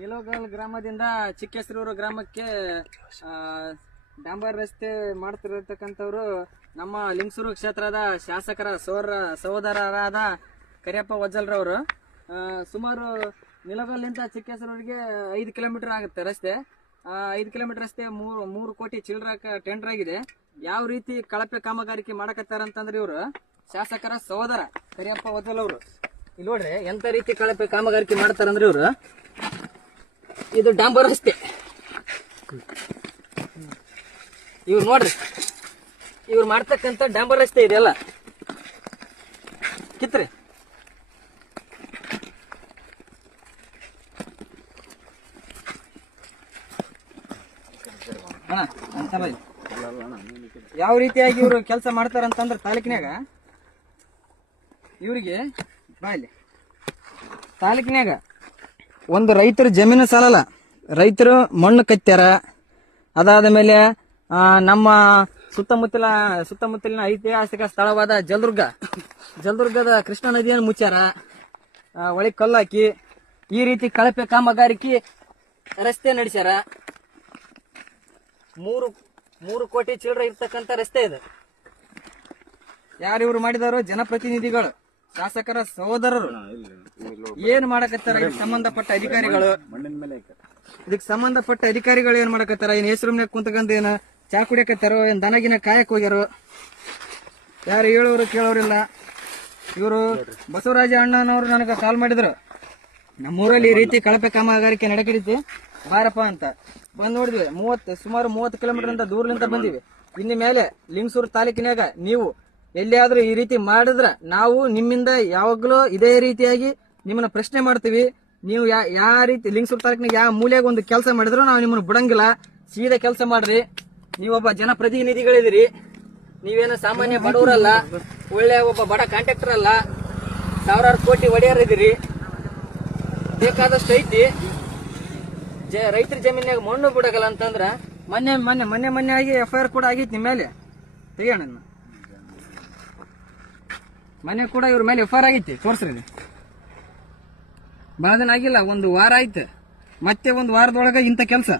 ನಿಲೋಗಲ್ ಗ್ರಾಮದಿಂದ ಚಿಕ್ಕೇಸರೂರು ಗ್ರಾಮಕ್ಕೆ ಡಾಂಬರ್ ರಸ್ತೆ ಮಾಡ್ತಿರತಕ್ಕಂಥವ್ರು ನಮ್ಮ ಲಿಂಗಸೂರು ಕ್ಷೇತ್ರದ ಶಾಸಕರ ಸಹೋದರರಾದ ಕರಿಯಪ್ಪ ವಜ್ಜಲ್ರವರು. ಸುಮಾರು ನಿಲೋಗಲ್ನಿಂದ ಚಿಕ್ಕೇಸರೂರಿಗೆ 5 ಕಿಲೋಮೀಟರ್ ಆಗುತ್ತೆ ರಸ್ತೆ. 5 ಕಿಲೋಮೀಟರ್ ರಸ್ತೆ 3 ಕೋಟಿ ಚಿಲ್ಲರ ಟೆಂಡರ್ ಆಗಿದೆ. ಯಾವ ರೀತಿ ಕಳಪೆ ಕಾಮಗಾರಿಕೆ ಮಾಡಕತ್ತಾರಂತಂದ್ರೆ ಇವರು ಶಾಸಕರ ಸಹೋದರ ಕರಿಯಪ್ಪ ವಜ್ಜಲ್ ಅವರು. ಇಲ್ಲಿ ನೋಡ್ರಿ ಎಂತ ರೀತಿ ಕಳಪೆ ಕಾಮಗಾರಿಕೆ ಮಾಡ್ತಾರಂದ್ರೆ ಇವರು. ಇದು ಡಾಂಬರ್ ರಸ್ತೆ. ಇವ್ರು ನೋಡ್ರಿ, ಇವ್ರು ಮಾಡ್ತಕ್ಕಂಥ ಡಾಂಬರ್ ರಸ್ತೆ ಇದೆಲ್ಲ ಕಿತ್ರಿ. ಯಾವ ರೀತಿಯಾಗಿ ಇವ್ರು ಕೆಲಸ ಮಾಡ್ತಾರಂತಂದ್ರೆ ತಾಲೂಕಿನಾಗ ಇವ್ರಿಗೆ ತಾಲೂಕಿನಾಗ ಒಂದು ರೈತರ ಜಮೀನು ಸಾಲಲ್ಲ, ರೈತರು ಮಣ್ಣು ಕಟ್ಟ್ಯಾರ. ಅದಾದ ಮೇಲೆ ನಮ್ಮ ಸುತ್ತಮುತ್ತಲಿನ ಐತಿಹಾಸಿಕ ಸ್ಥಳವಾದ ಜಲದುರ್ಗದ ಕೃಷ್ಣಾ ನದಿಯನ್ನು ಮುಚ್ಚಾರ, ಒಳಗೆ ಕಲ್ಲು ಹಾಕಿ ಈ ರೀತಿ ಕಳಪೆ ಕಾಮಗಾರಿಕೆ ರಸ್ತೆ ನಡೆಸ್ಯಾರ. 3 ಕೋಟಿ ಚಿಲ್ಲರೆ ಇರ್ತಕ್ಕಂಥ ರಸ್ತೆ ಇದು. ಯಾರು ಇವ್ರು ಮಾಡಿದಾರೋ? ಜನಪ್ರತಿನಿಧಿಗಳು, ಶಾಸಕರ ಸಹೋದರರು. ಏನ್ ಮಾಡಕತ್ತಾರ ಇದಕ್ಕೆ ಸಂಬಂಧಪಟ್ಟ ಅಧಿಕಾರಿಗಳು? ಏನ್ ಮಾಡಕತ್ತಾರ? ಏನ್ ಹೆಸರುಮ್ನಾಗ ಕುಂತಕಂತ ಏನ ಚಾ ಕುಡಿಯಕತ್ತಾರೋ? ಏನ್ ದನಗಿನ ಕಾಯಕ್ ಹೋಗ್ಯಾರೋ? ಯಾರು ಹೇಳೋರು ಕೇಳೋರಿಲ್ಲ. ಇವರು ಬಸವರಾಜ ಅಣ್ಣನವರು ನನಗೆ ಕಾಲ್ ಮಾಡಿದ್ರು, ನಮ್ಮೂರಲ್ಲಿ ಈ ರೀತಿ ಕಳಪೆ ಕಾಮಗಾರಿಕೆ ನಡೆಕಿಡಿತಿ ಬಾರಪ್ಪ ಅಂತ. ಬಂದ್ ನೋಡಿದ್ವಿ. ಸುಮಾರು 30 ಕಿಲೋಮೀಟರ್ ಅಂತ ದೂರಲಿಂದ ಬಂದಿವಿ. ಇನ್ನು ಮೇಲೆ ಲಿಂಗಸೂರು ತಾಲೂಕಿನಾಗ ನೀವು ಎಲ್ಲಿಯಾದ್ರೂ ಈ ರೀತಿ ಮಾಡಿದ್ರ ನಾವು ನಿಮ್ಮಿಂದ ಯಾವಾಗ್ಲೂ ಇದೇ ರೀತಿಯಾಗಿ ನಿಮ್ಮನ್ನ ಪ್ರಶ್ನೆ ಮಾಡ್ತೀವಿ. ನೀವು ಯಾವ ರೀತಿ ಲಿಂಗಸೂರು ತಾಲೂಕಿನಾಗ ಯಾವ ಮೂಲೆಯಾಗ ಒಂದು ಕೆಲಸ ಮಾಡಿದ್ರು ನಾವು ನಿಮ್ಮನ್ನ ಬಿಡಂಗಿಲ್ಲ. ಸೀದಾ ಕೆಲಸ ಮಾಡ್ರಿ. ನೀವೊಬ್ಬ ಜನಪ್ರತಿನಿಧಿಗಳಿದಿರಿ. ನೀವೇನು ಸಾಮಾನ್ಯ ಬಡವರಲ್ಲ, ಒಳ್ಳೆ ಒಬ್ಬ ಬಡ ಕಾಂಟ್ರಾಕ್ಟರ್ ಅಲ್ಲ, ಸಾವಿರಾರು ಕೋಟಿ ಒಡೆಯರಿದಿರಿ. ಬೇಕಾದಷ್ಟು ಐತಿ. ರೈತರ ಜಮೀನಾಗ ಮಣ್ಣು ಬಿಡಗಲ್ಲ ಅಂತಂದ್ರ ಮೊನ್ನೆ ಆಗಿ FIR ಕೂಡ ಆಗೈತಿ ನಿಮ್ಮ ಮೇಲೆ. ತೆಗಿಯೋಣ, ಮೊನ್ನೆ ಕೂಡ ಇವ್ರ ಮೇಲೆ FIR ಆಗೈತಿ. ತೋರ್ಸ್ರಿ. ಬಹಳ ದಿನ ಆಗಿಲ್ಲ, 1 ವಾರ ಆಯ್ತು. ಮತ್ತೆ 1 ವಾರದೊಳಗ ಇಂಥ ಕೆಲಸ.